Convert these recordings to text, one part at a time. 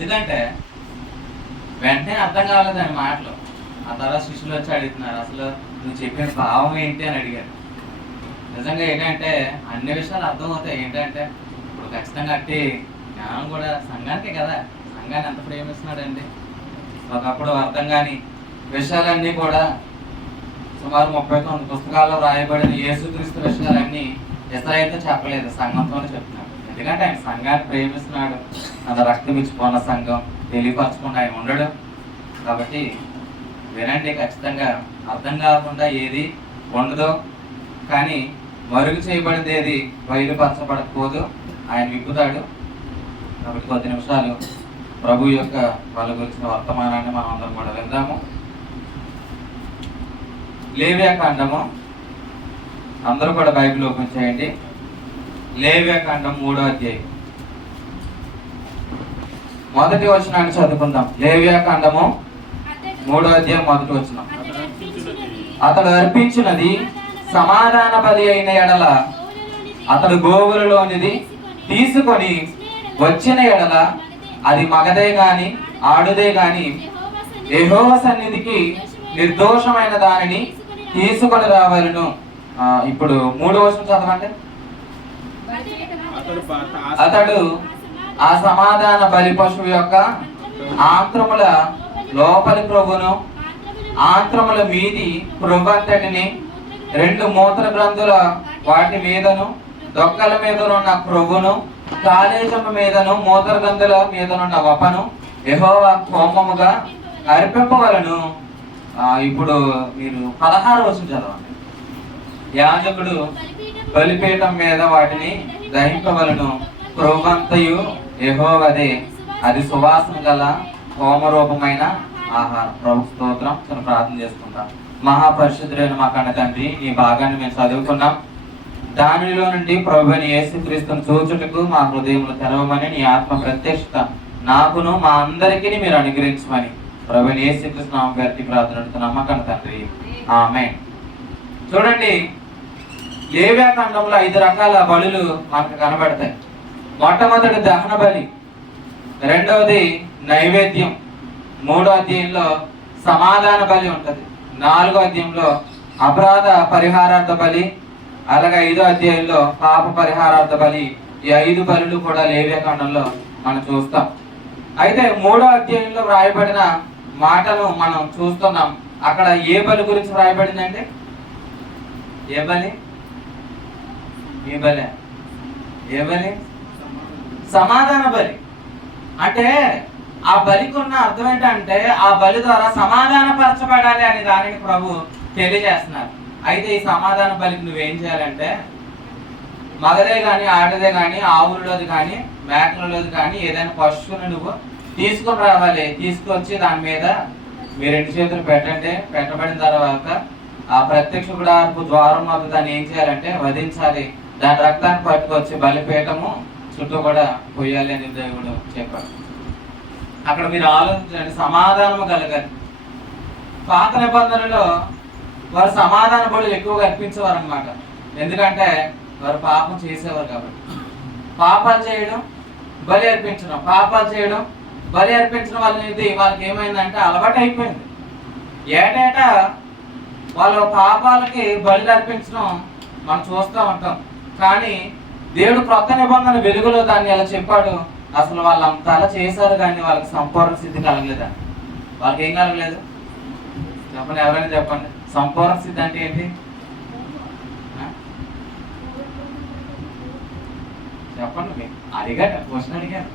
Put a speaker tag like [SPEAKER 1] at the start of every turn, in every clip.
[SPEAKER 1] ఎందుకంటే వెంటనే అర్థం కాలేదు ఆయన మాటలు. ఆ తర్వాత శిష్యులు వచ్చి అడుగుతున్నారు అసలు నువ్వు చెప్పిన భావం ఏంటి? అని అడిగారు. నిజంగా ఏంటంటే అన్ని విషయాలు అర్థమవుతాయి. ఏంటంటే ఇప్పుడు ఖచ్చితంగా అట్టి జ్ఞానం కూడా సంఘానికే కదా. సంఘాన్ని ఎంత ప్రేమిస్తున్నాడండి? ఒకప్పుడు అర్థం కాని విషయాలన్నీ కూడా సుమారు ముప్పై తొమ్మిది పుస్తకాల్లో రాయబడిన యేసుక్రీస్తు విషయాలన్నీ ఇస్రాయిల్తో చెప్పలేదు. సంఘంతోనే చెప్తున్నాను ఎందుకంటే ఆయన సంఘాన్ని ప్రేమిస్తున్నాడు. అంత రక్తం ఇచ్చిపోన్న సంఘం తెలియపరచకుండా ఆయన ఉండడు. కాబట్టి వినండి ఖచ్చితంగా అర్థం కాకుండా ఏది ఉండదు. కానీ మరుగు చేయబడింది ఏది బయలుపరచబడకపోదు. ఆయన విప్పుతాడు. కాబట్టి కొద్ది నిమిషాలు ప్రభు యొక్క వాళ్ళ గురించిన వర్తమానాన్ని మనం అందరం కూడా విందాము. లేవ్యాకాండము అందరూ కూడా బైబిల్ ఓపెన్ చేయండి. లేవ్యకాండం మూడో అధ్యాయం. మొదటి వచనాన్ని చదువుకుందాం. లేవ్యాకాండము మూడో అధ్యాయం మొదటి వచనం. అతడు అర్పించినది సమాధాన బలి అయిన ఎడల అతడు గోవులలోనిది తీసుకొని వచ్చిన ఎడల అది మగదే గాని ఆడుదే గాని యహోవ సన్నిధికి నిర్దోషమైన దానిని తీసుకొని రావాలను. ఇప్పుడు మూడో వచనం చదవండి.
[SPEAKER 2] అతడు ఆ-
[SPEAKER 1] సమాధాన బలి పశువు యొక్క ఆంత్రముల లోపలి ప్రభును ఆంత్రముల మీది ప్రభంతటిని రెండు మూత్ర గ్రంథుల వాటి మీదను దొక్కల మీదనున్న ప్రభును కాళేశము మీదను మూత్ర గ్రంథుల మీదనున్న వపను యెహోవా కోమముగా అర్పింపవలను. ఇప్పుడు మీరు పదహారు వచ్చిన చదవండి. యాజకుడు బలిపీఠం మీద వాటిని దహింపవలను క్రోమంతయు యహోవదే. అది సువాసన గల హోమరూపమైన ఆహారం. ప్రభు స్తోత్రం. తను ప్రార్థన చేసుకుంటాం. మహాపరిశుద్ధులైన మా కన్న తండ్రి ఈ భాగాన్ని మేము చదువుకున్నాం. దానిలో నుండి ప్రభుని యేసుక్రీస్తును చూచుటకు మా హృదయములు తెరవమని నీ ఆత్మ ప్రత్యక్షత నాకును మా అందరికీ మీరు అనుగ్రహించమని ప్రభుని యేసుక్రీస్తు నామ గారికి ప్రార్థన నమ్మకం తండ్రి. ఆమె చూడండి లేవ్యాఖండంలో ఐదు రకాల బలులు మనకు కనబడతాయి? మొట్టమొదటి దహన బలి రెండవది నైవేద్యం మూడో అధ్యాయంలో సమాధాన బలి ఉంటుంది. నాలుగో అధ్యాయంలో అపరాధ పరిహారార్థ బలి అలాగే ఐదో అధ్యాయంలో పాప పరిహారార్థ బలి ఈ ఐదు బలులు కూడా లేవ్యాకాండంలో మనం చూస్తాం. అయితే మూడో అధ్యాయంలో వ్రాయబడిన మాటలు మనం చూస్తున్నాం. అక్కడ ఏ బలి గురించి వ్రాయబడిందంటే ఏ బలి? ఏ బలి? ఏ బలి? సమాధాన బలి. అంటే ఆ బలికి ఉన్న అర్థం ఏంటంటే ఆ బలి ద్వారా సమాధాన పరచబడాలి అనే దానిని ప్రభు తెలియజేస్తున్నారు. అయితే ఈ సమాధాన బలికి నువ్వేం చేయాలంటే మగదే కానీ ఆడదే కానీ ఆవులలోది కానీ మేకలలోది కానీ ఏదైనా పశువుని నువ్వు తీసుకొని రావాలి. తీసుకొచ్చి దాని మీద మీ రెండు చేతులు పెట్టండి. పెట్టబడిన తర్వాత ఆ ప్రత్యక్ష గుడారపు ద్వారం వద్ద దాన్ని ఏం చేయాలంటే వధించాలి. దాని రక్తాన్ని పట్టుకొచ్చి బలిపీఠము చుట్టూ కూడా పొయ్యాలి అని దేవుడు చెప్పాడు. అక్కడ మీరు ఆలోచించండి సమాధానము కలగాలి పాత నిబంధనలో వారు సమాధాన బడులు ఎక్కువగా అర్పించేవారు అనమాట ఎందుకంటే వారు పాపం చేసేవారు కాబట్టి. పాపాలు చేయడం బలి అర్పించడం పాపాలు చేయడం బలి అర్పించడం అనేది వాళ్ళకి ఏమైందంటే అలవాటు అయిపోయింది. ఏటేటా వాళ్ళ పాపాలకి బలి అర్పించడం మనం చూస్తూ ఉంటాం. కానీ దేవుడు క్రొత్త నిబంధన వెలుగులో దాన్ని ఎలా చెప్పాడు? అసలు వాళ్ళు అంత అలా చేశారు కానీ వాళ్ళకి సంపూర్ణ స్థితి కలగలేదా? వాళ్ళకి ఏం కలగలేదు? చెప్పండి ఎవరైనా చెప్పండి. సంపూర్ణ స్థితి అంటే ఏంటి? చెప్పండి అడిగాడు క్వశ్చన్ అడిగాను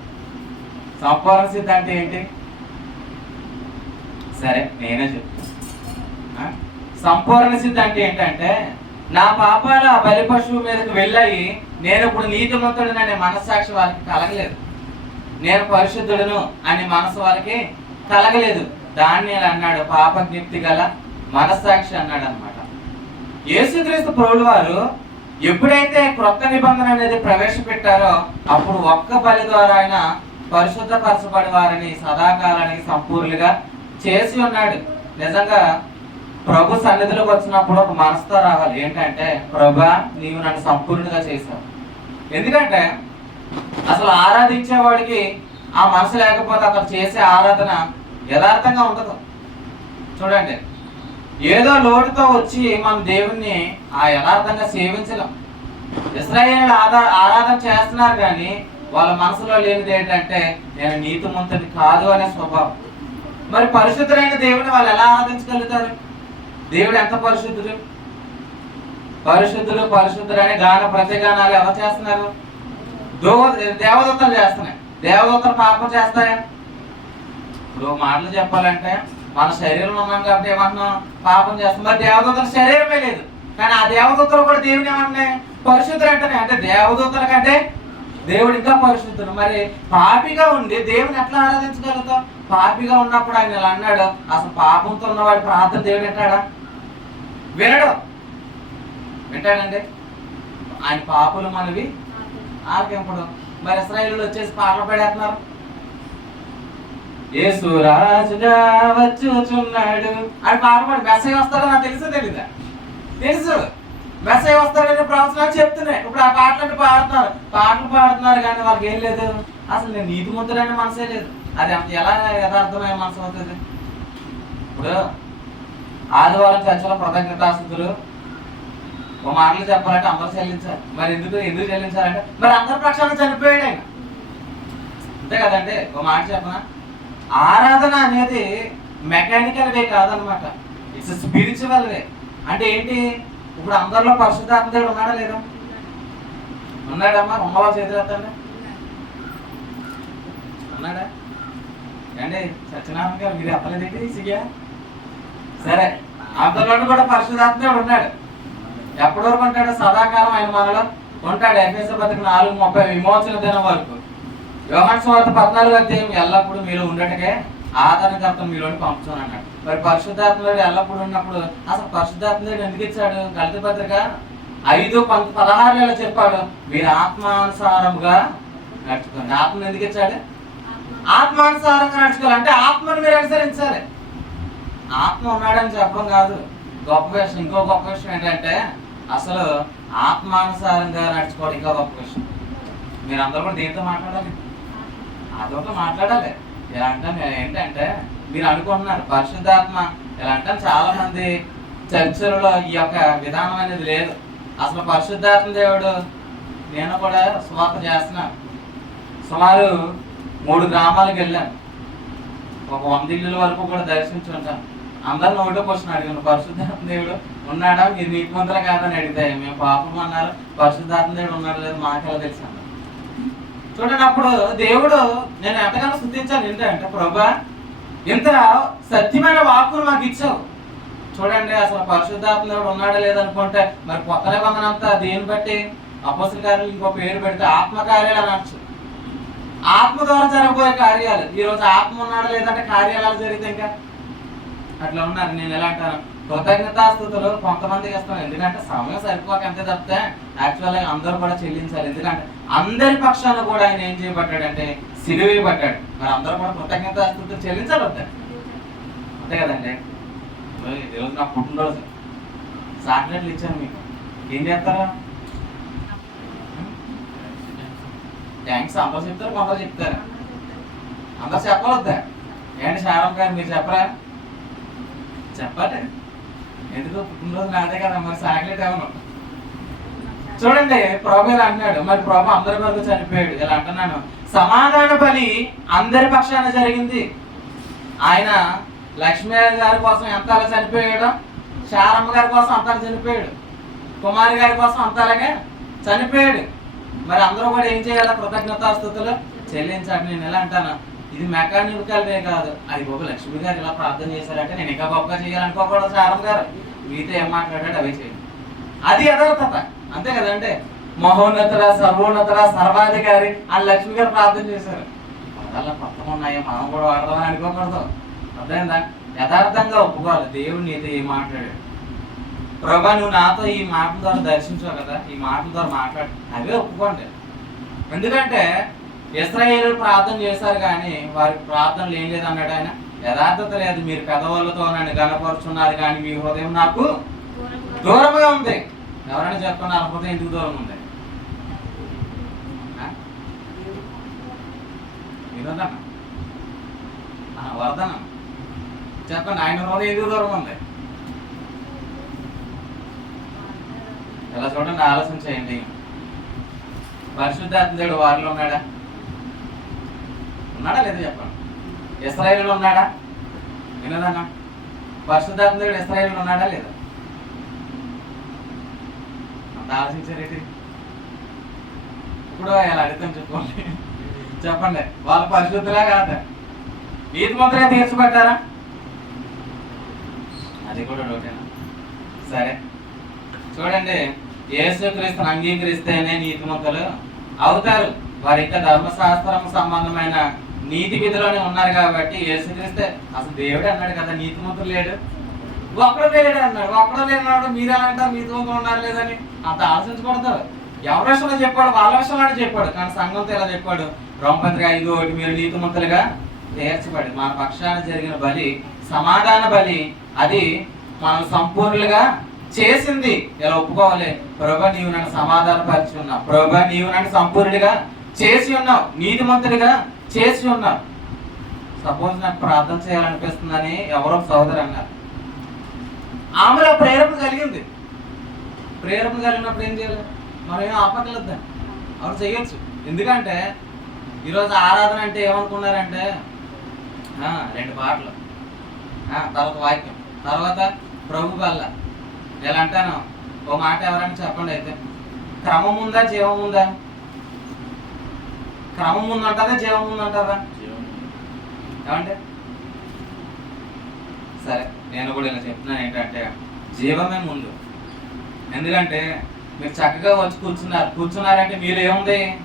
[SPEAKER 1] సంపూర్ణ స్థితి అంటే ఏంటి? సరే నేనే చెప్తాను సంపూర్ణ సిద్ధి అంటే ఏంటంటే నా పాపాలు ఆ బలి పశువు మీదకి వెళ్ళాయి నేను ఇప్పుడు నీతిమంతుడిని అనే మనస్సాక్షి వాళ్ళకి కలగలేదు. నేను పరిశుద్ధుడును అనే మనసు వాళ్ళకి కలగలేదు. దాన్ని అన్నాడు పాప జ్ఞప్తి గల మనస్సాక్షి అన్నాడు అనమాట యేసుక్రీస్తు ప్రభుడు వారు ఎప్పుడైతే క్రొత్త నిబంధన అనేది ప్రవేశపెట్టారో అప్పుడు ఒక్క బలి ద్వారా ఆయన పరిశుద్ధపరచబడి వారిని సదాకాలానికి సంపూర్ణులుగా చేసి ఉన్నాడు. నిజంగా ప్రభు సన్నిధిలోకి వచ్చినప్పుడు ఒక మనసుతో రావాలి. ఏంటంటే ప్రభా నీవు నన్ను సంపూర్ణంగా చేశావు. ఎందుకంటే అసలు ఆరాధించేవాడికి ఆ మనసు లేకపోతే అతను చేసే ఆరాధన యథార్థంగా ఉండదు. చూడండి ఏదో లోటుతో వచ్చి మన దేవుణ్ణి ఆ యథార్థంగా సేవించలేం. ఇస్రాయేల్ ఆదా ఆరాధన చేస్తున్నారు కానీ వాళ్ళ మనసులో లేనిది ఏంటంటే నేను నీతిమంతుని కాదు అనే స్వభావం. మరి పరిశుద్ధులైన దేవుని వాళ్ళు ఎలా ఆరాధించగలుగుతారు? దేవుడు ఎంత పరిశుద్ధుడు? పరిశుద్ధులు పరిశుద్ధులు అని గాన ప్రతిగానాలు ఎవరు చేస్తున్నారు? దో దేవదత్తలు చేస్తున్నాయి. దేవదత్తలు పాపం చేస్తాయా? ఇప్పుడు మాటలు చెప్పాలంటే మన శరీరం ఉన్నాం కాబట్టి ఏమన్నా పాపం చేస్తాం. మరి దేవదత్తల శరీరమే లేదు. కానీ ఆ దేవదత్తలు కూడా దేవుని ఏమన్నాయి పరిశుద్ధులు అంటేనే అంటే దేవదూతల కంటే దేవుడు ఇంకా పరిశుద్ధుడు. మరి పాపిగా ఉండి దేవుని ఎట్లా ఆరాధించగలుగుతాం? పాపిగా ఉన్నప్పుడు ఆయన ఇలా అన్నాడు అసలు పాపంతో ఉన్నవాడు ప్రార్థన దేవుడు వింటాడా? వినడు. వింటాడండి. ఆయన పాపులు మనవి ఆలకింపడు మరి ఇస్రాయేలు వచ్చేసి పాటలు పడేస్తున్నారు. యేసు రాజుగా వచ్చుచున్నాడు. అని పాటపాడు మెసేజ్ వస్తాడో నాకు తెలుసు తెలీదా? తెలుసు. మెసేజ్ వస్తాడని ప్రవచనాలు చెప్తున్నాయి. ఇప్పుడు ఆ పాటలు అంటే పాడుతున్నారు. పాటలు పాడుతున్నారు కానీ వాళ్ళకి ఏం లేదు. అసలు నేను నీతి ముద్దులనే మనసే లేదు. అది అంత ఎలా యథార్థమైన మనసు అవుతుంది? ఇప్పుడు ఆదివారం చర్చలో కృతజ్ఞతాస్థుతులు. ఓ మాటలు చెప్పాలంటే అందరూ చెల్లించాలి. మరి ఎందుకు ఎందుకు చెల్లించాలంటే? మరి అందరి పక్షాన చనిపోయాడు ఆయన. అంతే కదండి. ఓ మాట చెప్పనా? ఆరాధన అనేది మెకానికల్ వే కాదనమాట. It's spiritual way. అంటే ఏంటి? ఇప్పుడు అందరిలో పరిశుద్ధాత్మ దేవుడు ఉన్నాడా లేదా ఉన్నాడమ్మా ఉన్నవాళ్ళ చేతులు ఎత్తండి. ఉన్నాడా? ఏండి సత్యనారాయణ గారు మీరు ఎత్తలేదేంటి సిగ్గా? సరే అందరిలోనూ కూడా పరిశుద్ధాత్మ దేవుడు ఉన్నాడు. ఎప్పటి వరకు ఉంటాడు? సదాకాలం ఆయన మనలో ఉంటాడు. ఎఫ్ఎస్ పత్రిక నాలుగు ముప్పై విమోచన దినం వరకు. యోహాన్ స్వార్థ పద్నాలుగు అధ్యాయం ఎల్లప్పుడూ మీరు ఉండటకే ఆదరణకర్తను మీలోని పంపుతాను అన్నాడు. మరి పరిశుద్ధాత్మడు ఎల్లప్పుడూ ఉన్నప్పుడు అసలు పరిశుద్ధాత్మడు ఎందుకు ఇచ్చాడు? గలిత పత్రిక ఐదు పంత పదహారు చెప్పాడు మీరు ఆత్మానుసారముగా నడుచుకోండి. ఆత్మను ఎందుకు ఇచ్చాడు? ఆత్మానుసారంగా నడుచుకోవాలి. అంటే ఆత్మను మీరు అనుసరించాలి. ఆత్మ ఉన్నాడని చెప్పడం కాదు. గొప్ప విషయం. ఇంకో గొప్ప విషయం ఏంటంటే అసలు ఆత్మానుసారంగా నడుచుకోవడం ఇంకో గొప్ప విషయం. మీరు అందరూ కూడా దీంతో మాట్లాడాలి. అదొక మాట్లాడాలి. ఎలా అంటే ఏంటంటే మీరు అనుకుంటున్నారు. పరిశుద్ధాత్మ ఇలా అంటే చాలా మంది చర్చలలో ఈ యొక్క విధానం అనేది లేదు. అసలు పరిశుద్ధాత్మ దేవుడు నేను కూడా స్వార్థ చేస్తున్నాను. సుమారు మూడు గ్రామాలకు వెళ్ళాను. ఒక వంద ఇల్లుల వరకు కూడా దర్శించి ఉంటాను. అందరిని ఒకటే క్వశ్చన్ అడిగాను. పరిశుద్ధాత్మ దేవుడు ఉన్నాడా? మీరు నీతిమంతులు కాదని అడిగితే మేము పాపం అన్నారు. పరిశుద్ధాత్మ దేవుడు ఉన్నాడు లేదు మాకెలా తెలుసు చూడండి అప్పుడు దేవుడు నేను ఎంతగానో శుద్ధించాను ఏంటంటే ప్రభా ఇంత సత్యమైన వాక్కును మాకు ఇచ్చావు. చూడండి అసలు పరిశుద్ధాత్మ ఉన్నాడా లేదనుకుంటే మరి కొత్త నిబంధన అంతా దేని బట్టి? అపోసల కార్యాలు ఇంకో పేరు పెడితే ఆత్మకార్యాలు అనొచ్చు. ఆత్మ ద్వారా జరగబోయే కార్యాలు. ఈరోజు ఆత్మ ఉన్నాడా లేదంటే కార్యాలు జరిగితే ఇంకా? అట్లా ఉన్నారు. నేను ఎలా అంటాను? కృతజ్ఞతాస్థుతులు కొంతమందికి ఇస్తాను ఎందుకంటే సమయం సరిపోక అంతే తప్పితే యాక్చువల్గా అందరూ కూడా చెల్లించాలి. ఎందుకంటే అందరి పక్షాన కూడా ఆయన ఏం చేయబడ్డాడంటే సిలువే పడ్డాడు. మరి అందరూ కూడా కృతజ్ఞతాస్థుతులు చెల్లించాలి చెల్లించబడ్డాడు అంతే కదండి. ఈరోజు నా పుట్టినరోజు చాక్లెట్లు ఇచ్చాను మీకు. ఏం చేస్తారా? థ్యాంక్స్ అందరూ చెప్తారు కొందరు చెప్తారు. అందరు చెప్పవద్దా? ఏంటి శారం గారు మీరు చెప్పరా? చెప్పండి ఎందుకు? పుట్టినరోజు నాదే కదా మరి చాక్లెట్ ఏమన్నా చూడండి ప్రభు ఇలా అంటున్నాడు. మరి ప్రభు అందరి వరకు చనిపోయాడు. ఇలా అంటున్నాను. సమాధాన బలి అందరి పక్షాన జరిగింది. ఆయన లక్ష్మీ గారి కోసం ఎంత అలా చనిపోయాడో శారమ్మ గారి కోసం అంత చనిపోయాడు కుమారి గారి కోసం అంత అలాగే చనిపోయాడు. మరి అందరూ కూడా ఏం చేయాలి? కృతజ్ఞతాస్థుతులు చెల్లించండి. నేను ఎలా అంటాను. ఇది మెకానికల్వే కాదు. అది గొప్ప లక్ష్మి గారు ఇలా ప్రార్థన చేశారంటే నేను ఇంకా గొప్పగా చేయాలనుకోకూడదు శారమ్మ గారు. మీతో ఏం మాట్లాడాడు అవే చేయండి. అది యథార్థత. అంతే కదంటే మహోన్నతుల సర్వోన్నతుల సర్వాధికారి ఆ లక్ష్మి గారు ప్రార్థన చేశారు. అలా పక్కన ఉన్నాయి మనం కూడా వాడదామని అనుకోకూడదు. అర్థమైందా? యథార్థంగా ఒప్పుకోవాలి. దేవుడు నీతో ఏం మాట్లాడాడు? ప్రభా నువ్వు నాతో ఈ మాటల ద్వారా దర్శించావు కదా? ఈ మాటల ద్వారా మాట్లాడు. అవే ఒప్పుకోండి. ఎందుకంటే ఇస్రాయేలు ప్రార్థన చేశారు కానీ వారి ప్రార్థనలు ఏం లేదు అన్నాడు ఆయన. యథార్థత లేదు. మీరు పెదవులతో నన్ను గనపరుచున్నారు కానీ మీ హృదయం నాకు దూరంగా ఉంది. ఎవరైనా చెప్పండి నా ఎందుకు దూరం ఉంది? వినోదన్న వరదన్న చెప్పండి ఆయన హృదయం ఎందుకు దూరం ఉంది? ఇలా చూడండి ఆలోచన చేయండి. పరిశుద్ధాత్ముడు వారిలో ఉన్నాడా? ఉన్నాడా లేదా చెప్పండి? ఇస్రాయేల్లో ఉన్నాడా? వినదన్నా పరిశుద్ధాత్ముడు ఇస్రాయేల్లో ఉన్నాడా లేదా? అంత ఆలోచించారేంటి ఇప్పుడు ఇలా అడుగుతాం చెప్పుకోండి. చెప్పండి వాళ్ళ పరిశుద్ధులే కాదా. నీతి ముద్రే తీర్చిపెట్టారా? అది కూడా ఒకటేనా సరే. చూడండి యేసుక్రీస్తుని అంగీకరిస్తేనే నీతిమంతులు అవుతారు. వారి యొక్క ధర్మశాస్త్రం సంబంధమైన నీతి విధిలోనే ఉన్నారు కాబట్టి యేసుక్రీస్తే అసలు దేవుడు అన్నాడు కదా నీతిమంతులు లేడు. ఒక్కడు లేడు అన్నాడు ఒక్కడు లేనాడు మీరు ఎలా అంటారు నీతిమంతులు ఉన్నారు లేదని. అంత ఆలోచించకూడదు. ఎవరి విషయంలో చెప్పాడు? వాళ్ళ విషయంలో చెప్పాడు. కానీ సంఘంతో ఇలా చెప్పాడు? రొంపతిగా ఐదు ఒకటి మీరు నీతిమంతులుగా తీర్చబడి మన పక్షాన జరిగిన బలి సమాధాన బలి అది మనం సంపూర్ణులుగా చేసింది. ఇలా ఒప్పుకోవాలి? ప్రభా నీవు నన్ను సమాధానపరిచి ఉన్నావు. ప్రభా నీవు నన్ను సంపూర్ణుడిగా చేసి ఉన్నావు. నీతిమంతుడిగా చేసి ఉన్నావు. సపోజ్ నాకు ప్రార్థన చేయాలనిపిస్తుందని ఎవరో సోదరు అన్నారు. ఆమెలో ప్రేరణ కలిగింది. ప్రేరణ కలిగినప్పుడు ఏం చేయాలి? మనం ఏం ఆపగలద్దా? ఆవిడ చేయొచ్చు ఎందుకంటే ఈరోజు ఆరాధన అంటే ఏమనుకున్నారంటే రెండు పాటలు. తర్వాత వాక్యం. తర్వాత ప్రభు వల్ల. ఎలా అంటాను? ఓ మాట ఎవరైనా చెప్పండి అయితే. క్రమం ఉందా జీవం ఉందా? క్రమం ఉందంటారా జీవం ఉందంటారా? ఏమంటే సరే నేను కూడా ఇలా చెప్తున్నాను ఏంటంటే జీవమే ముందు. ఎందుకంటే మీరు చక్కగా వచ్చి కూర్చున్నారు. కూర్చున్నారంటే మీరు ఏముంది?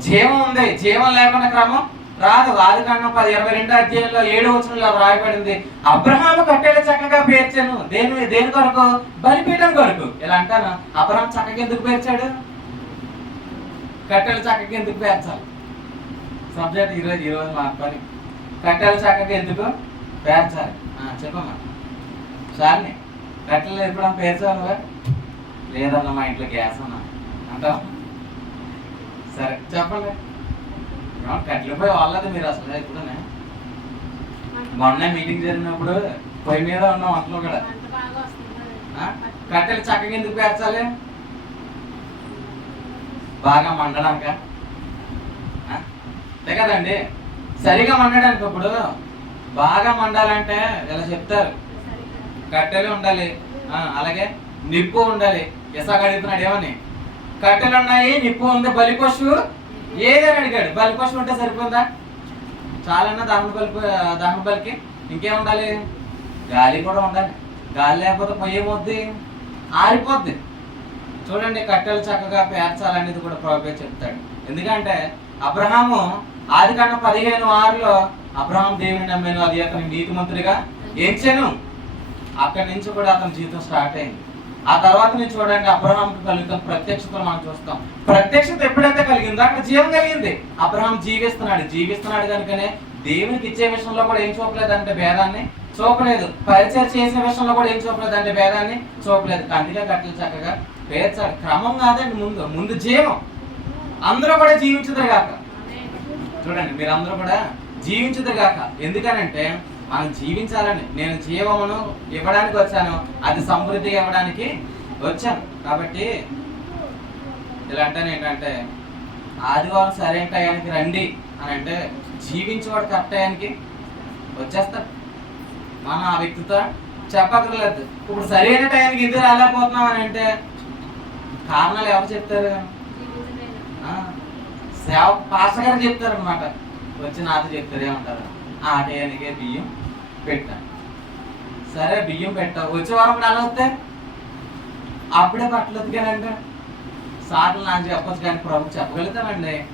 [SPEAKER 1] జీవం ఉంది. జీవం లేకుండా క్రమం రాదు. ఆది కాండం పది ఇరవై రెండు అధ్యాయంలో ఏడు వచనంలో రాయబడింది అబ్రహాము కట్టెలు చక్కగా పేర్చాను. దేని దేని కొరకు? బలిపీఠం కొరకు. ఇలా అంటాను. అబ్రహాం చక్కగా ఎందుకు పేర్చాడు? కట్టెలు చక్కగా ఎందుకు పేర్చాలి? సబ్జెక్ట్ ఈరోజు ఈరోజు మా పని. కట్టెలు చక్కగా ఎందుకు పేర్చాలి? చెప్పమ్మా. చాలని కట్టెలు ఎప్పుడన్నా పేర్చాలి నువ్వే? లేదన్న మా ఇంట్లో గ్యాస్ అన్నా అంటావా? సరే చెప్పండి. ఏమన్నా కట్టెలు పోయి వాళ్ళది మీరు అసలు ఇప్పుడునే. మొన్న మీటింగ్ జరిగినప్పుడు పొయ్యి మీద ఉన్నాం వంటలో కూడా? కట్టెలు చక్కగా ఎందుకు పేర్చాలి? బాగా మండడానిక? కదండి. సరిగా మండడానికి ఇప్పుడు బాగా మండాలంటే ఇలా చెప్తారు? కట్టెలు ఉండాలి. అలాగే నిప్పు ఉండాలి. ఇసాగ అడుగుతున్నాడు ఏమని? కట్టెలు ఉన్నాయి నిప్పు ఉంది బలి ఏదైనా ఏదని అడిగాడు. బలి ఉంటే సరిపోతుందా? చాలన్నా దహన బలిపు దహన బలికి ఇంకేం ఉండాలి? గాలి కూడా ఉండాలి. గాలి లేకపోతే పొయ్యి ఆరిపోద్ది. చూడండి కట్టెలు చక్కగా పేర్చాలనేది కూడా ప్రభు చెప్తాడు. ఎందుకంటే అబ్రహాము ఆది కన్నా పదిహేను ఆరులో అబ్రహం దేవుని నమ్మాను అది అతని నీతిమంతుడిగా ఎంచాను. అక్కడి నుంచి కూడా అతని జీవితం స్టార్ట్ అయింది. ఆ తర్వాత నుంచి చూడండి అబ్రహాంకి కలుగుతాం ప్రత్యక్షతను మనం చూస్తాం. ప్రత్యక్షత ఎప్పుడైతే కలిగిందో అక్కడ జీవం కలిగింది. అబ్రహాం జీవిస్తున్నాడు. జీవిస్తున్నాడు కనుకనే దేవునికి ఇచ్చే విషయంలో కూడా ఏం చూపలేదంటే భేదాన్ని చూపలేదు. పరిచయం చేసే విషయంలో కూడా ఏం చూపలేదు అంటే భేదాన్ని చూపలేదు. కందిగా కట్టలు చక్కగా పేర్చాడు. క్రమం కాదండి ముందు. ముందు జీవం. అందరూ కూడా జీవించుతారు కాక చూడండి మీరందరూ కూడా జీవించుదు కాక ఎందుకనంటే మనం జీవించాలని నేను జీవమును ఇవ్వడానికి వచ్చాను అది సమృద్ధిగా ఇవ్వడానికి వచ్చాను. కాబట్టి ఇలా అంటాను ఏంటంటే ఆదివారం సరైన టయానికి రండి అని అంటే జీవించేవాడు కరెక్ట్ టయానికి వచ్చేస్తాడు. మనం ఆ వ్యక్తితో చెప్పక్కర్లేదు. ఇప్పుడు సరైన టయానికి ఎందుకు రాలేకపోతున్నాం అని అంటే కారణాలు ఎవరు చెప్తారు? సేవ పాసగారు చెప్తారనమాట వచ్చి నాతో చెప్తారు ఏమంటారు? ఆ టయానికే బియ్యం పెట్టాను సరే బియ్యం పెట్టావు వచ్చే వారం కూడా అలా వస్తే? అప్పుడే పట్టలేదు ఉతికానంటే. సార్లు నాకు చెప్పొచ్చు కానీ ప్రభు చెప్పగలుగుతానండి.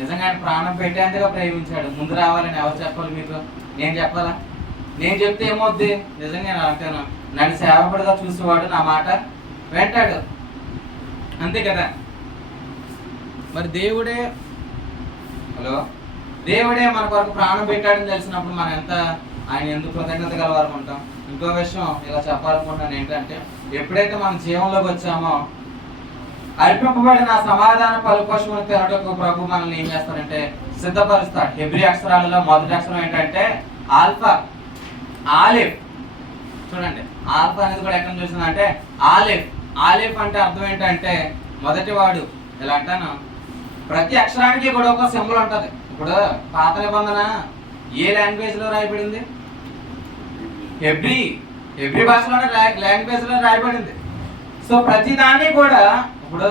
[SPEAKER 1] నిజంగా ఆయన ప్రాణం పెట్టేందుగా ప్రేమించాడు. ముందు రావాలని ఎవరు చెప్పాలి మీకు? నేను చెప్పాలా? నేను చెప్తే ఏమవుద్ది నిజంగా నేను అంటాను. నన్ను సేవకుడిగా చూసేవాడు నా మాట వెంటాడు. అంతే కదా? మరి దేవుడే హలో? దేవుడే మన కొరకు ప్రాణం పెట్టాడని తెలిసినప్పుడు మనం ఎంత ఆయన ఎందుకు కృతజ్ఞత గలవారు ఉంటాం? ఇంకో విషయం ఇలా చెప్పాలనుకుంటున్నాను ఏంటంటే ఎప్పుడైతే మనం జీవంలోకి వచ్చామో అర్పింపబడిన సమాధాన పలుపశువుని తినటకు ప్రభు మనల్ని ఏం చేస్తారంటే సిద్ధపరుస్తాడు హెబ్రి అక్షరాలలో మొదటి అక్షరం ఏంటంటే ఆల్ఫా ఆలిఫ్. చూడండి ఆల్ఫా అనేది కూడా ఎక్కడ చూసిందంటే ఆలిఫ్. ఆలిఫ్ అంటే అర్థం ఏంటంటే మొదటివాడు. ఇలా అంటాను? ప్రతి అక్షరానికి కూడా ఒక సింబల్ ఉంటుంది. ఇప్పుడు పాత నిబంధన ఏ లాంగ్వేజ్లో రాయబడింది? ఎవ్రీ ఎవ్రీ భాషలోనే లాంగ్వేజ్లో రాయబడింది. సో ప్రతి దాన్ని కూడా ఇప్పుడు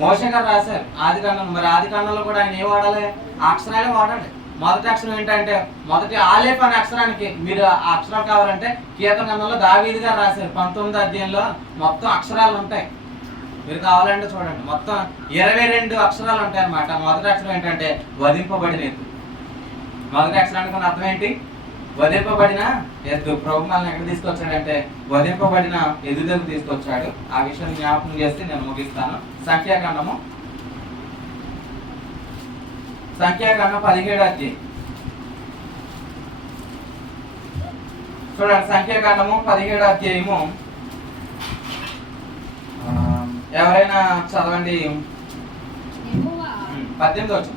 [SPEAKER 1] మోష గారు రాశారు. ఆది కాండం మరి ఆది కాండంలో కూడా ఆయన ఏం వాడాలి? ఆ అక్షరాలే వాడండి. మొదటి అక్షరం ఏంటంటే మొదటి ఆలేఫ్ అనే అక్షరానికి మీరు ఆ అక్షరాలు కావాలంటే కీర్తన గ్రంథంలో దావీది గారు రాశారు. పంతొమ్మిది అధ్యాయంలో మొత్తం అక్షరాలు ఉంటాయి. మీరు కావాలంటే చూడండి. మొత్తం ఇరవై రెండు అక్షరాలు ఉంటాయి అన్నమాట మొదటి అక్షరం ఏంటంటే వధింపబడిన ఎద్దు మొదటి అక్షరానికి ఉన్న అర్థం ఏంటి? వధింపబడిన ఎద్దు. ప్రభు మనల్ని ఎక్కడ తీసుకొచ్చాడంటే వధింపబడిన ఎద్దు దగ్గర తీసుకొచ్చాడు. ఆ విషయం జ్ఞాపకం చేస్తే నేను ముగిస్తాను. సంఖ్యాకాండము సంఖ్యాకాండం పదిహేడు అధ్యాయం. చూడండి సంఖ్యాకాండము పదిహేడు అధ్యాయము. చదవండి. పద్దెనిమిది వచ్చు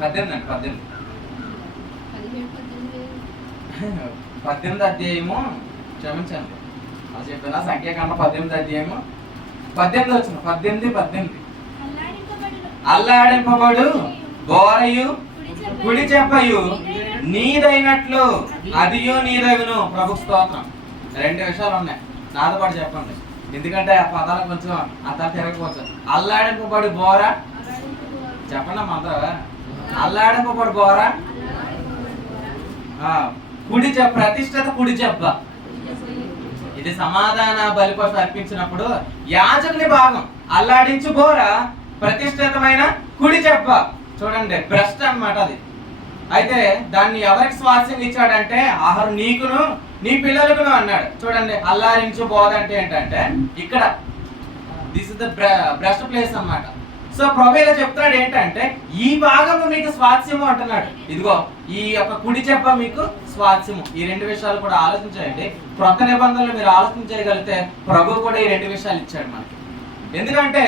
[SPEAKER 1] పద్దెనిమిది అండి పద్దెనిమిది.
[SPEAKER 2] పద్దెనిమిది.
[SPEAKER 1] అధ్యాయము క్షమించండి. అది చెప్పిన సంఖ్యాకాండం పద్దెనిమిది అధ్యాయము. పద్దెనిమిది వచ్చిన పద్దెనిమిది పద్దెనిమిది. అల్లాడింపబడు బోరయు కుడి చెప్పయు నీదైనట్లు అదియు నీదగును. ప్రభు స్తోత్రం. రెండు విషయాలు ఉన్నాయి. నాతో పాటు చెప్పండి. ఎందుకంటే ఆ పదాలు కొంచెం అంత తిరగకపోవచ్చు. అల్లాడింపబడి బోరా? చెప్పండి మంత్రవా అల్లాడింపబడి బోరా? ఆ, కుడి చెప్ప ప్రతిష్టత కుడి చెప్ప ఇది సమాధాన బలి కోసం అర్పించినప్పుడు యాజకుని భాగం అల్లాడించు బోరా ప్రతిష్ఠితమైన కుడి చెప్ప చూడండి భ్రష్ట అన్నమాట అది. అయితే దాన్ని ఎవరికి స్వాస్యం ఇచ్చాడంటే ఆహారు నీకును నీ పిల్లలకును అన్నాడు. చూడండి అల్లారించు బోధ అంటే ఏంటంటే ఇక్కడ this is the breast place అన్నమాట. సో ప్రభు ఇలా చెప్తున్నాడు ఏంటంటే ఈ భాగము మీకు స్వాస్యము అంటున్నాడు. ఇదిగో ఈ యొక్క కుడి చెప్ప మీకు స్వాస్యము ఈ రెండు విషయాలు కూడా ఆలోచించండి. క్రొత్త నిబంధనలు మీరు ఆలోచించగలిగితే ప్రభు కూడా ఈ రెండు విషయాలు ఇచ్చాడు మనకి. ఎందుకంటే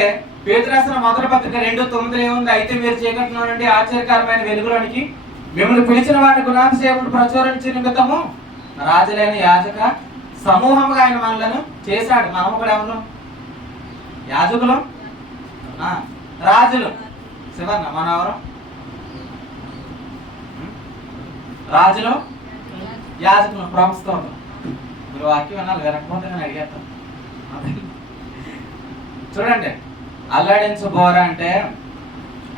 [SPEAKER 1] పేదరాసిన మొదటి పత్రిక రెండు తొమ్మిది ఏముంది? అయితే మీరు చీకట్లో నుండి ఆశ్చర్యకరమైన వెలుగులోనికి మిమ్మల్ని పిలిచిన వారి గుణాభిషేకుడు ప్రచురించిన నిమిత్తము రాజులైన యాజక సమూహంగా ఆయన మనలను చేశాడు. మనము కూడా ఎవరు? యాజకులం? రాజులు. శివన్న మన ఎవరు? రాజులు? యాజకులు ప్రభుత్వం మీరు వాక్యం వినాలి వినకపోతే నేను అడిగేస్తాను చూడండి అల్లాడించబోరా అంటే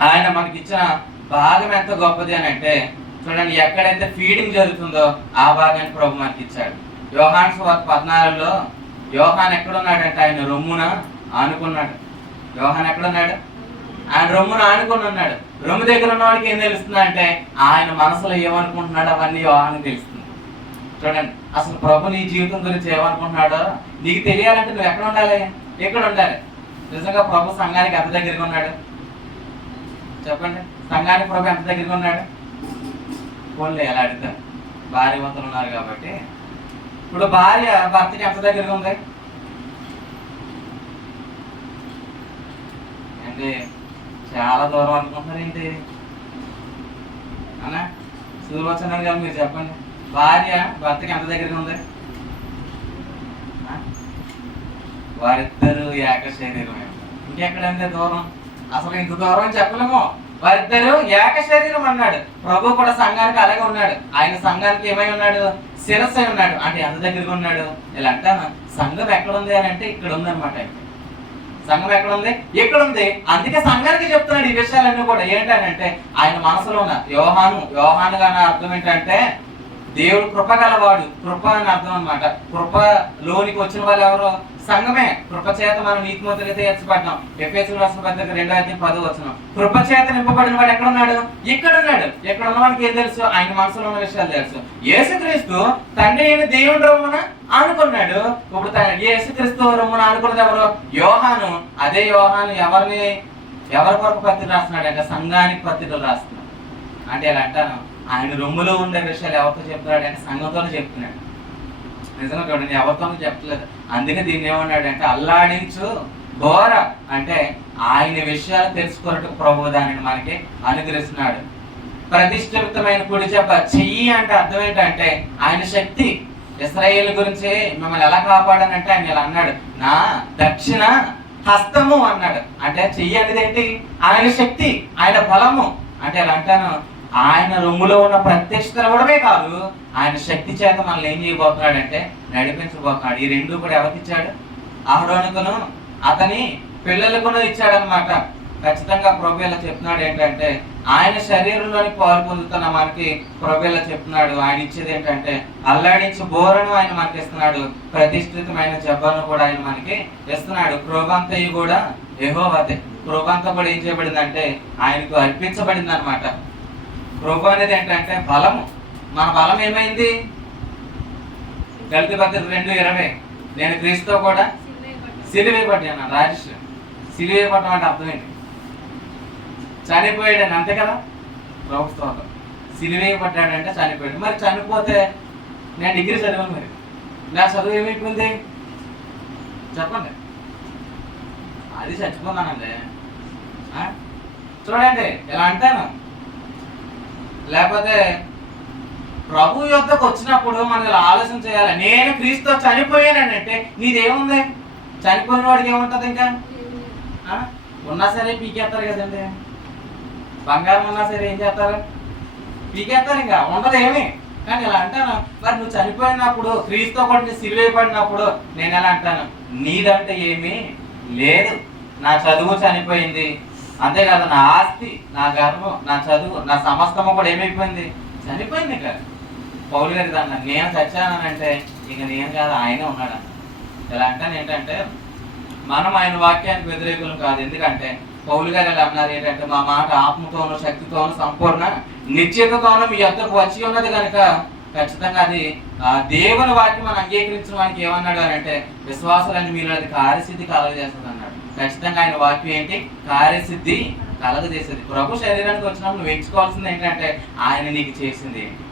[SPEAKER 1] ఆయన మనకి ఇచ్చిన భాగం ఎంత గొప్పది అని అంటే చూడండి ఎక్కడైతే ఫీడింగ్ జరుగుతుందో ఆ భాగాన్ని ప్రభు మనకి ఇచ్చాడు. యోహాన్ సువార్త పద్నాలుగులో యోహాన్ ఎక్కడున్నాడంటే? ఆయన రొమ్మున ఆనుకున్నాడు. యోహాన్ ఎక్కడున్నాడు? ఆయన రొమ్మున ఆనుకుని ఉన్నాడు. రొమ్ము దగ్గర ఉన్నవాడికి ఏం తెలుస్తుంది అంటే ఆయన మనసులో ఏమనుకుంటున్నాడు అవన్నీ యోహానికి తెలుస్తుంది. చూడండి అసలు ప్రభు నీ జీవితం గురించి ఏమనుకుంటున్నాడో నీకు తెలియాలంటే నువ్వు ఎక్కడ ఉండాలి? ఎక్కడ ఉండాలి? నిజంగా ప్రభు సంఘానికి ఎంత దగ్గరగా ఉన్నాడు? చెప్పండి. సంఘానికి ప్రభు ఎంత దగ్గరగా ఉన్నాడు? పోన్లే ఎలా అడుగుతాను. భార్యవంతులు ఉన్నారు కాబట్టి. ఇప్పుడు భార్య భర్తకి ఎంత దగ్గరగా ఉంది? ఏంటి? చాలా దూరం అనుకుంటున్నారు ఏంటి అన్నా సూర్యవచనాలు గారు మీరు చెప్పండి. భార్య భర్తకి ఎంత దగ్గరగా ఉంది? వారిద్దరూ వారిద్దరు ఏక ఇంకెక్కడ ఇంకెక్కడంటే దూరం? అసలు ఇంత దూరం చెప్పలేమో చెప్పలేము. వారిద్దరు ఏక శరీరం అన్నాడు. ప్రభు కూడా సంఘానికి అలాగే ఉన్నాడు. ఆయన సంఘానికి ఏమై ఉన్నాడు? శిరస్సు అయి ఉన్నాడు. అంటే ఎంత దగ్గరగా ఉన్నాడు? ఇలా అంటాను? సంఘం ఎక్కడ ఉంది అని అంటే ఇక్కడ ఉంది అనమాట సంఘం ఎక్కడ ఉంది? ఇక్కడ ఉంది. అందుకే సంఘానికి చెప్తున్నాడు ఈ విషయాలన్నీ కూడా. ఏంటంటే ఆయన మనసులో ఉన్న యోహాను యోహాను గాన అర్థం ఏంటంటే దేవుడు కృప గలవాడు. కృప అని అర్థం అనమాట కృప లోనికి వచ్చిన వాళ్ళు ఎవరో? సంఘమే. కృప చేత మనం నీతిమంతులుగా తీర్చబడ్డాం. ఎఫ్ఎస్ రాష్ట్ర పత్రిక రెండో అధ్యాయం పదో వచ్చిన కృప చేత నింపబడిన వాడు ఎక్కడ ఉన్నాడు ఇక్కడ ఉన్నాడు ఎక్కడ ఉన్నవాడికి ఏం తెలుసు? ఆయన మనసులో ఉన్న విషయాలు తెలుసు. యేసుక్రీస్తు తండ్రి అయిన దేవుని రమ్మన అనుకున్నాడు ఇప్పుడు త- యేసుక్రీస్తు రమ్మన అనుకున్నది ఎవరు? యోహాను. అదే యోహాను ఎవరిని ఎవరి కొరకు పత్రిక రాస్తున్నాడు అంటే సంఘానికి పత్రికలు రాస్తున్నాడు. అంటే ఇలా అంటాను? ఆయన రొమ్ములో ఉండే విషయాలు ఎవరితో చెప్తున్నాడు అంటే సంఘంతోనే చెప్తున్నాడు. నిజంగా చూడండి ఎవరితోనూ చెప్పలేదు. అందుకే దీన్ని ఏమన్నాడు అంటే అల్లాడించు ఘోర అంటే ఆయన విషయాలు తెలుసుకున్నట్టు ప్రభు దానిని మనకి అనుగ్రహిస్తున్నాడు. ప్రతిష్ఠితమైన కుడి చెప్ప చెయ్యి అంటే అర్థం ఏంటంటే ఆయన శక్తి. ఇస్రాయేల్ గురించి మిమ్మల్ని ఎలా కాపాడానంటే ఆయన ఇలా అన్నాడు. నా దక్షిణ హస్తము అన్నాడు. అంటే చెయ్యి అనేది ఏంటి? ఆయన శక్తి ఆయన బలము. అంటే ఇలా అంటాను? ఆయన రొమ్ములో ఉన్న ప్రత్యక్షతలవడమే కాదు ఆయన శక్తి చేత మనల్ని ఏం చేయబోతున్నాడంటే నడిపించబోతున్నాడు. ఈ రెండు కూడా ఎవరికి ఇచ్చాడు అహరోనుకును. అతని పిల్లలకును ఇచ్చాడనమాట ఖచ్చితంగా ప్రభు చెప్తున్నాడు ఏంటంటే ఆయన శరీరంలోని పాలు పొందుతున్న మనకి ప్రభు చెప్తున్నాడు. ఆయన ఇచ్చేది ఏంటంటే అల్లాడించి బోరను ఆయన మనకి ఇస్తున్నాడు. ప్రతిష్ఠితమైన జబ్బను కూడా ఆయన మనకి ఇస్తున్నాడు. కృపంతయు కూడా యెహోవాదే. కృపంతా కూడా ఏం చేయబడిందంటే ఆయనకు అర్పించబడింది అనమాట కృప అనేది ఏంటంటే బలము. మన బలం ఏమైంది? దళిత పద్ధతి రెండు ఇరవై. నేను క్రీస్తుతో కూడా సిలువే పడ్డాను రాజేష్. సిలువే పట్టడం అంటే అర్థం ఏంటి చనిపోయాడని అంతే కదా? ప్రభుత్వం సిలువే పడ్డాడంటే చనిపోయాడు. మరి చనిపోతే నేను డిగ్రీ చదివాను మరి. నా చదువు ఏమైపోయింది? చెప్పండి. అది చచ్చిపోతానండి. చూడండి ఇలా అంటాను? లేకపోతే ప్రభు యొద్దకు వచ్చినప్పుడు మనం ఇలా ఆలోచన చేయాలి? నేను క్రీస్తు చనిపోయానంటే నీదేముంది? చనిపోయిన వాడికి ఏముంటుంది ఇంకా? ఉన్నా సరే పీకేస్తారు కదండి. బంగారం ఉన్నా సరే ఏం చేస్తారు? పీకేస్తారు ఇంకా. ఉండదు ఏమి కానీ ఇలా అంటాను. మరి నువ్వు చనిపోయినప్పుడు క్రీస్తు ఒకటి సిలువైపడినప్పుడు నేను ఎలా అంటాను? నీదంటే ఏమీ లేదు. నా చదువు చనిపోయింది. అంతేకాదు నా ఆస్తి నా గర్వం నా చదువు నా సమస్తము కూడా ఏమైపోయింది? చనిపోయింది ఇక పౌలు గారి దాన్ని నేను చచ్చానంటే ఇక నేను కాదు ఆయనే ఉన్నాడు? ఇలా అంటే ఏంటంటే మనం ఆయన వాక్యానికి వ్యతిరేకులు కాదు. ఎందుకంటే పౌలు గారు ఇలా అన్నారు ఏంటంటే మా మాట ఆత్మతోను శక్తితోను సంపూర్ణ నిశ్చితతోను మీ అందరికి వచ్చి ఉన్నది కనుక ఖచ్చితంగా అది ఆ దేవుని వాక్యం మనం అంగీకరించడానికి ఏమన్నాడు అని అంటే విశ్వాసాలని మీరు అది కార్యసిద్ధి కలగజేస్తుంది ఖచ్చితంగా ఆయన వాక్యం ఏంటి? కార్యసిద్ధి కలగజేసేది. ప్రభు శరీరానికి వచ్చినప్పుడు నువ్వు ఎంచుకోవాల్సింది ఏంటంటే ఆయన నీకు చేసింది ఏంటి?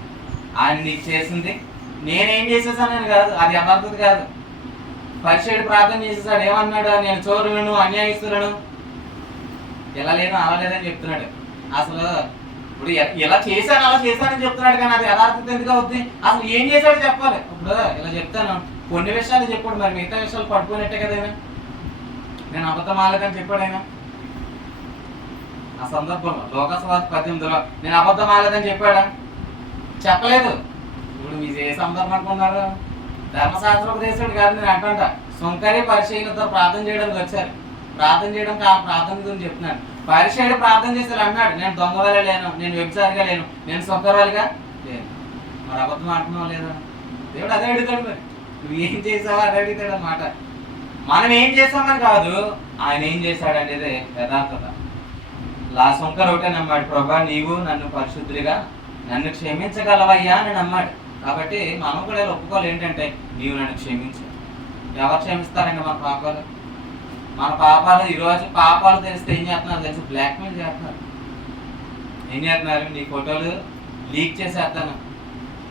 [SPEAKER 1] ఆయన నీకు చేసింది. నేనేం చేసేసానని కాదు అది అమర్థత కాదు. పరిచయుడు ప్రార్థన చేసేసాడు. ఏమన్నాడు? నేను చోరులను అన్యాయస్తులను. ఇలా లేను అలా లేదని చెప్తున్నాడు. అసలు ఇప్పుడు ఇలా చేశాను అలా చేశానని చెప్తున్నాడు కానీ అది యథార్థత ఎందుకు అవుద్ది? అసలు ఏం చేశాడో చెప్పాలి. ఇప్పుడు ఇలా చెప్తాను. కొన్ని విషయాలు చెప్పాడు మరి మిగతా విషయాలు పడుకున్నట్టే కదా నేను అబద్ధం ఆడలేదని చెప్పాడు ఆయన. ఆ సందర్భంలో లోకసభ పద్దెనిమిదిలో నేను అబద్ధం ఆడలేదని చెప్పాడా? చెప్పలేదు. ఇప్పుడు మీరు ఏ సందర్భం అనుకున్నారు ధర్మశాస్త్రోపదేశుడు కాదు నేను అంటుంట సుంకరి పరిశీలనతో ప్రార్థన చేయడానికి వచ్చారు. ప్రార్థన చేయడం ఆ ప్రార్థన గురించి చెప్తున్నాడు. పరిచయుడు ప్రార్థన చేశారు అన్నాడు. నేను దొంగ లేను నేను వ్యభిచారిగా లేను నేను సొంకరాలుగా లేను. మరి అబద్ధం అంటున్నావు లేదా? దేవుడు అదే అడుగుతాడు మరి. నువ్వు ఏం చేసావా అదే అడుగుతాడు అన్నమాట మనం ఏం చేసామని కాదు ఆయన ఏం చేశాడు అనేది యథార్థత. లా సొంకర ఒకటే నమ్మాడు ప్రభా నీవు నన్ను పరిశుద్ధుడిగా నన్ను క్షమించగలవయ్యా అని నమ్మాడు. కాబట్టి మనం కూడా ఒప్పుకోవాలి. ఏంటంటే నీవు నన్ను క్షమించు. ఎవరు క్షమిస్తారండి మన పాపాలు? మన పాపాలు ఈరోజు పాపాలు తెలిస్తే ఏం చేస్తున్నారు తెలిసి? బ్లాక్మెయిల్ చేస్తున్నారు. ఏం చేస్తున్నారు? నీ ఫోటోలు లీక్ చేసేస్తాను.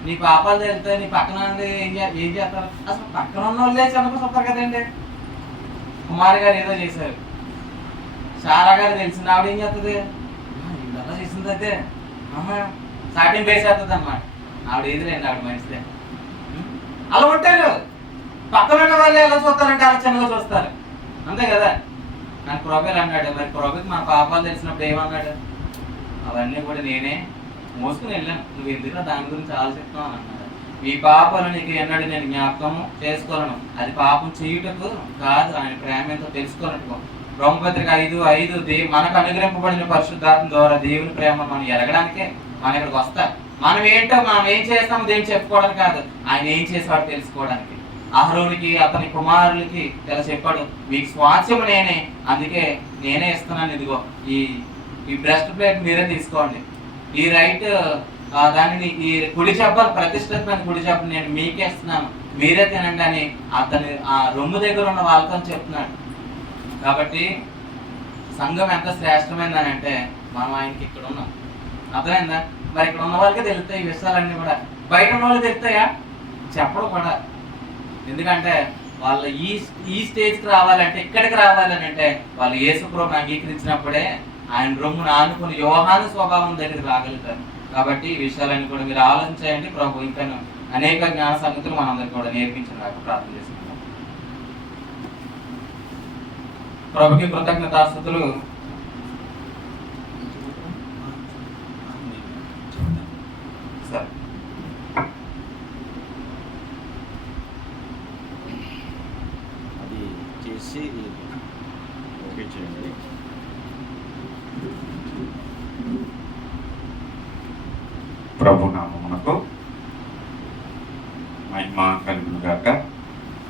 [SPEAKER 1] నీ పాపాలు తెలిస్తే నీ పక్కన ఏం ఏం చేస్తారు? అసలు పక్కన ఉన్న వాళ్ళే చనిపోతారు కదండి. కుమార్ గారు ఏదో చేశారు. సారా గారు తెలిసింది ఆవిడ ఏం చేస్తుంది ఇలా చేసింది అయితే. ఆహా, సాటింపు వేసేస్తుంది అన్నమాట ఆవిడ ఏదిలేండి ఆవిడ మంచిదే అలా ఉంటారు పక్కన ఉన్న వాళ్ళు ఎలా చూస్తారంటే అలా చిన్నగా చూస్తారు. అంతే కదా? నాకు ప్రభేలు అన్నాడు మరి ప్రభుకి మన పాపాలు తెలిసినప్పుడు ఏమన్నాడు? అవన్నీ కూడా నేనే మోసుకుని వెళ్ళాను. నువ్వు ఎందుకు దాని గురించి ఆలోచిస్తున్నావు అన్నాడు ఈ పాపాలు నీకు ఎన్నడూ నేను జ్ఞాపకము చేసుకోలను. అది పాపం చేయుటకు కాదు ఆయన ప్రేమ ఎంతో తెలుసుకోనట్టుకో. బ్రహ్మపత్రిక ఐదు ఐదు దే మనకు అనుగ్రహింపబడిన పరిశుద్ధాత్మ ద్వారా దేవుని ప్రేమ మనం ఎరగడానికే మన ఇక్కడికి వస్తారు మనం ఏంటో మనం ఏం చేస్తామో దేని చెప్పుకోవడానికి కాదు. ఆయన ఏం చేసేవాడు తెలుసుకోవడానికి. అహరోనికి అతని కుమారులకి ఇలా చెప్పాడు మీకు స్వాస్థ్యం నేనే అందుకే నేనే ఇస్తున్నాను ఇదిగో. ఈ ఈ బ్రెస్ట్ ప్లేట్ మీరే తీసుకోండి. ఈ రైట్ దానిని ఈ కుడి చెప్పలు ప్రతిష్ఠితమైన కుడి చెప్పలు నేను మీకే ఇస్తున్నాను. మీరే తినండి అని అతని ఆ రొమ్ము దగ్గర ఉన్న వాళ్ళతో చెప్తున్నాడు. కాబట్టి సంఘం ఎంత శ్రేష్టమైందని అంటే మనం ఆయనకి ఇక్కడ ఉన్నాం. అర్థమైందా? మరి ఇక్కడ ఉన్న వాళ్ళకి తెలుస్తాయి ఈ విషయాలన్నీ కూడా. బయట ఉన్న వాళ్ళకి తెలుస్తాయా? చెప్పడం కూడా. ఎందుకంటే వాళ్ళు ఈ ఈ స్టేజ్కి రావాలంటే ఇక్కడికి రావాలని అంటే వాళ్ళు యేసుప్రభుని అంగీకరించినప్పుడే ఆయన రొమ్మును ఆనుకుని యోహాను స్వభావం దగ్గరికి రాగలుగుతారు. కాబట్టి ఈ విషయాలన్నీ కూడా మీరు ఆలోచించండి ప్రభు. ఇంకా అనేక జ్ఞాన సంగతులు మనందరికీ కూడా నేర్పించడానికి ప్రార్థన చేసుకుంటాం ప్రభుకి కృతజ్ఞతాస్థుతులు సరే
[SPEAKER 3] అది చేసి ఓకే చేయండి
[SPEAKER 4] ప్రభు నామమునకు మహిమ కలుగును గాక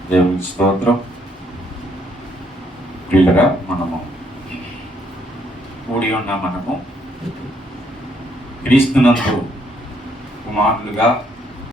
[SPEAKER 4] దేవుని స్తోత్రం ప్రియులరా మనము కూడి ఉన్న మనము క్రీస్తునందు కుమారులుగా